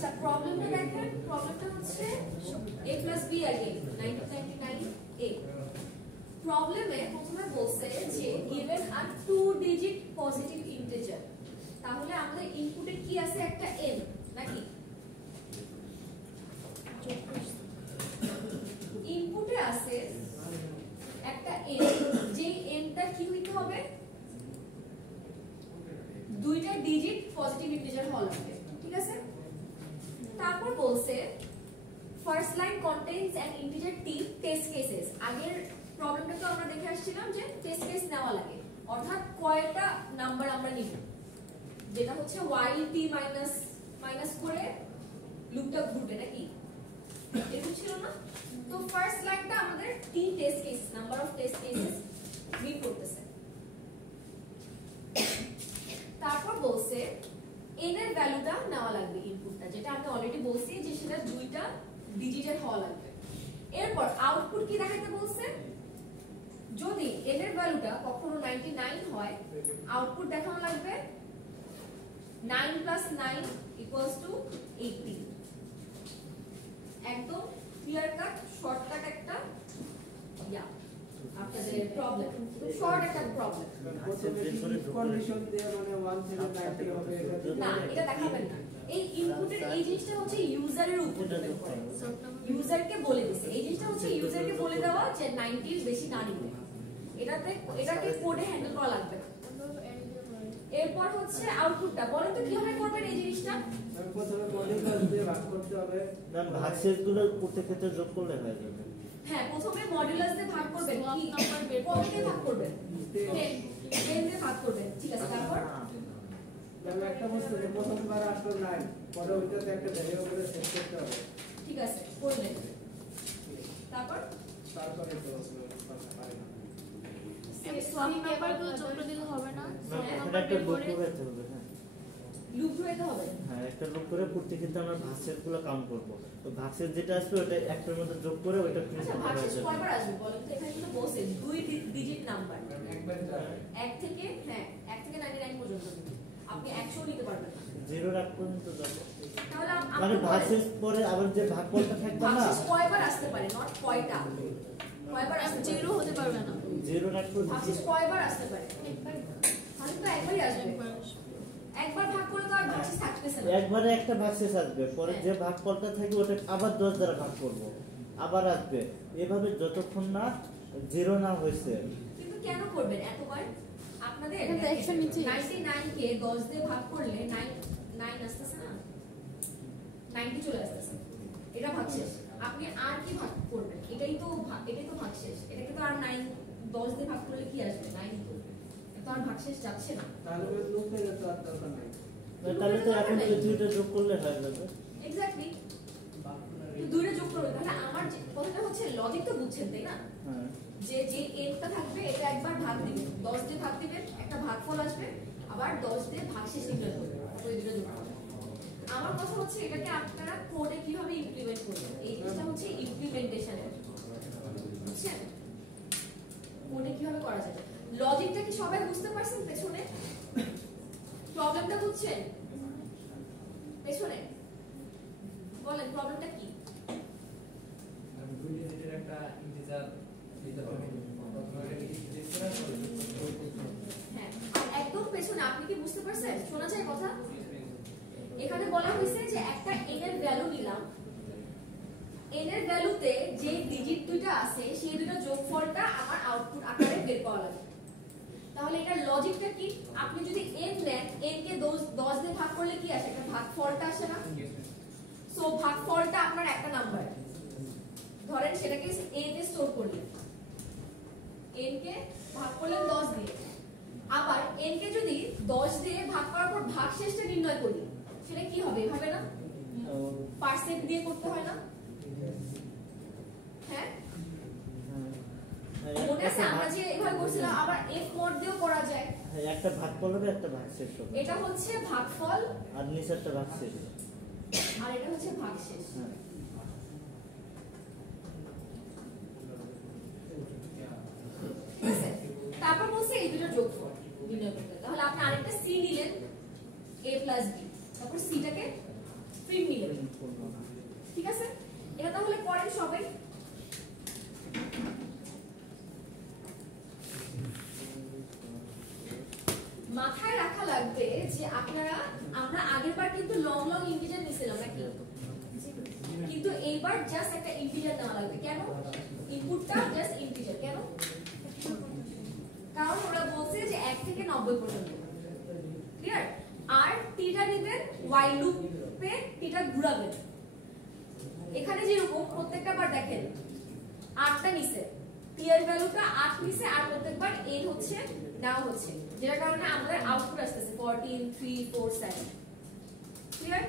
আচ্ছা প্রবলেমটা দেখেন, প্রবলেমটা হচ্ছে a + b again 1999 a। প্রবলেমে প্রথমে বলছে যে given a 2-digit positive integer, তাহলে আমাদের ইনপুটে কি আছে, একটা n নাকি? ইনপুটে আছে একটা n, যেই nটা কি হইতে হবে, দুইটা ডিজিট পজিটিভ ইন্টিজার হওয়া লাগবে, ঠিক আছে? তারপর বলছে first line contains an integer t test cases. আগের প্রবলেমটা তো আমরা দেখে আসছিলাম যে টেস্ট কেস নেওয়া লাগে, অর্থাৎ কয়টা নাম্বার আমরা নিব, যেটা হচ্ছে while t মাইনাস করে লুপটা ঘুরবে নাকি, এরকম ছিল না? তো ফার্স্ট লাইনটা আমাদের t test case, number of test cases read করতেছে। তারপর বলছে n এর ভ্যালুটা নেওয়া লাগবে, ইনপুটটা, যেটা আমি অলরেডি বলছি যে সেটা দুইটা ডিজিটের হওয়া লাগবে। এরপর আউটপুট কি দেখাইতে বলছে, যদি n এর ভ্যালুটা কখনো 99 হয়, আউটপুট দেখানো লাগবে 9 + 9 = 18। একদম ক্লিয়ার কাট, শর্টকাট একটা আপনাদের প্রবলেম, শর্ট একটা প্রবলেম। কন্ডিশন দিয়ে মানে 1 থেকে 90 হবে, না এটা দেখাবেন না। এই ইনপুটের এই জিনিসটা হচ্ছে ইউজারের উপর ডিপেন্ড করে, ইউজারকে বলে দিছে, এই জিনিসটা হচ্ছে ইউজারকে বলে দেওয়া যে 90 এর বেশি না নিতে, এটাকে কোডে হ্যান্ডেল করা লাগবে না। এরপর হচ্ছে আউটপুটটা, বলেন তো কিভাবে করবেন এই জিনিসটা? প্রথমে মডিউলাস দিয়ে ভাগ করতে হবে, না ভাগশেষগুলো প্রত্যেকটা যোগ করলে হয়ে যাবে। হ্যাঁ, প্রথমে মডুলাস দিয়ে ভাগ করবেন, কি নাম্বার বের কত দিয়ে ভাগ করবেন, 10 দিয়ে ভাগ করবেন, ঠিক আছে? তারপর আমি একটা বস্তু যে প্রথমবার আসলো 9, পরে ওইটাতে একটা ভ্যারিয়েবল সেট করতে হবে, ঠিক আছে করলেন। তারপর তারপরে তো পারে না সব নাম্বারগুলো যোগ করে দিলে হবে না, সব না নাম্বার একটা বের লুপ করে করতে হবে। হ্যাঁ লুপ ধরতে হবে। হ্যাঁ একটা লুপ করে প্রত্যেকটা আমরা ভাগশেষগুলো কাউন্ট করব। তো ভাগশেষ যেটা আসবে ওটা একটার মধ্যে যোগ করে ওটা প্রিন্ট আচ্ছা করা ভাগশেষ যাবে। কয়বার আসবে বলেন তো? এখানে কিন্তু বলছে দুই ডিজিট নাম্বার, একবার যাবে 1 থেকে 99 পর্যন্ত আপনি 100 নিতে পারবেন না। 0 রাখ পর্যন্ত যাবে। তাহলে মানে ভাগশেষ পরে আবার যে ভাগফলটা থাকবে না, ভাগশেষ কয়বার আসতে পারে, নট কয়টা, কয়বার আসতে পারে? 0 হতে পারবে না, 0 রাখ পর্যন্ত ভাগশেষ কয়বার আসতে পারে? মানে তো একবারই আসবে, একবার ভাগ করে তো আর ভাগশেষ থাকতেছে না। একবারে একটা ভাগশেষ আসবে, পরে যে ভাগফলটা থাকবে ওটা আবার 10 দ্বারা ভাগ করব, আবার আসবে, এভাবে যতক্ষণ না 0 না হয়েছে। কিন্তু কেন করবেন এতবার? আপনাদের এটা 100 নিচে 99 কে 10 দিয়ে ভাগ করলে 9 আসতেছে না, 90 চলে আসতেছে, এটা ভাগশেষ। আপনি আর কি ভাগ করবেন? এটাই তো ভাগশেষ, এটাকে তো আর 9 10 দিয়ে ভাগ করলে কি আসবে? 9 তো, এটা আর ভাগশেষ যাচ্ছে না। তাহলে লুপ থেকে তো আর দরকার নাই, তাহলে তো এখন এই দুইটা যোগ করলে হয়ে যাবে। এক্স্যাক্টলি, তো দুইটা যোগ করবে। তাহলে আমার যে কথাটা হচ্ছে লজিক তো বুঝছেন তাই না, হ্যাঁ যে এনটা থাকবে, এটা একবার ভাগ দিবেন, 10 দিয়ে ভাগ দিবেন, একটা ভাগফল আসবে, আবার 10 দিয়ে ভাগশেষ নির্ণয় করবেন, তারপরে দুটো যোগ করবেন। আমার কথা হচ্ছে এটাকে আপনারা কোডে কিভাবে ইমপ্লিমেন্ট করবেন, এই জিনিসটা হচ্ছে ইমপ্লিমেন্টেশনের, বুঝছেন? কোডে কিভাবে করা যাবে, লজিকটা কি সবাই বুঝতে পারছেন? পেছনে প্রবলেমটা বুঝছেন? পেছনে বলেন প্রবলেমটা কি? দুই ডিজিটের একটা ইন্টিজার দিতে হবে, প্রথমে এটা ডিজিট করে হ্যাঁ, আর একদম পেছনে আপনি কি বুঝতে পারছেন? শোনা যায় কথা? এখানে বলা হয়েছে যে একটা n এর ভ্যালু নিলাম, n এর ভ্যালুতে যে ডিজিট দুইটা আছে সেই দুটো যোগফলটা আমার আউটপুট আকারে বের করা লাগবে। তাহলে এটার লজিকটা কি? আপনি যদি n নেন, n কে 10 দিয়ে ভাগ করলে কি আসে? একটা ভাগফলটা আসে না? সো ভাগফলটা আপনার একটা নাম্বার, ধরেন সেটাকে a তে স্টোর করলেন, n কে ভাগ করলেন 10 দিয়ে, আবার n কে যদি 10 দিয়ে ভাগ করার পর ভাগশেষটা নির্ণয় করি, সেটা কি হবে? এভাবে না, পার্সেন্ট দিয়ে করতে হয় না? হ্যাঁ মনে আছে আমরা যে এভাবে করছিলাম, আবার f mod দিয়েও করা যায়। একটা ভাগফল হবে, একটা ভাগশেষ হবে, এটা হচ্ছে ভাগফল আর নিচে একটা ভাগশেষ, আর এটা হচ্ছে ভাগশেষ। হ্যাঁ ঠিক আছে, তারপর বলছে এই দুটো যোগফল নির্ণয় করতে। তাহলে আপনি আরেকটা c নিলেন a + b, তারপর c টাকে প্রিন্ট নিলেন, ঠিক আছে? এটা তাহলে করেন সবাই। মাথায় রাখা লাগবে যে আমরা আগেরবার কিন্তু লং লং ইন্টিজার নিছিলাম নাকি, কিন্তু এইবার জাস্ট একটা ইন্টিজার নেওয়া লাগবে। কেন? ইনপুটটা জাস্ট ইন্টিজার। কেন? কারণ ওরা বলছে যে 1 থেকে 90 পর্যন্ত, ক্লিয়ার? আর টিটা দিবেন while লুপে, টিটা ঘোরাবেন। এখানে যেরকম প্রত্যেকটা বার দেখেন 8টা নিছে, টি এর ভ্যালুটা 8 নিছে, আর প্রত্যেকবার n হচ্ছে নাও হচ্ছে, যেটার কারণে আমাদের আউটপুট আসতেছে 14 3 4 7। ক্লিয়ার?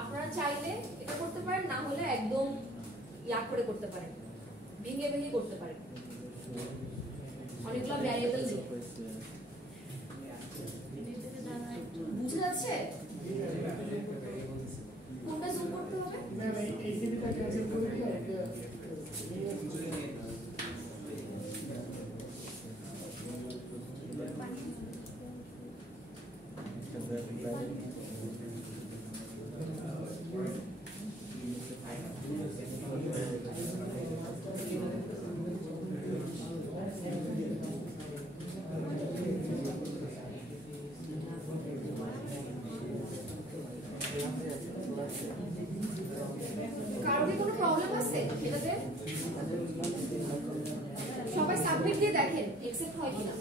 আপনারা চাইলে এটা করতে পারেন, না হলে একদম ইয়া করে করতে পারেন, ভেঙে ভেঙে করতে পারেন। অনেকগুলো ভ্যারিয়েবল বুঝে যাচ্ছে কোনটা জুম করতে হবে? ম্যাম এই সিবিটা ক্যান্সেল করে দিলে কারো কি কোনো প্রবলেম আছে এটাতে? সবাই সাবমিট দিয়ে দেখেন, অ্যাকসেপ্ট হয় কিনা।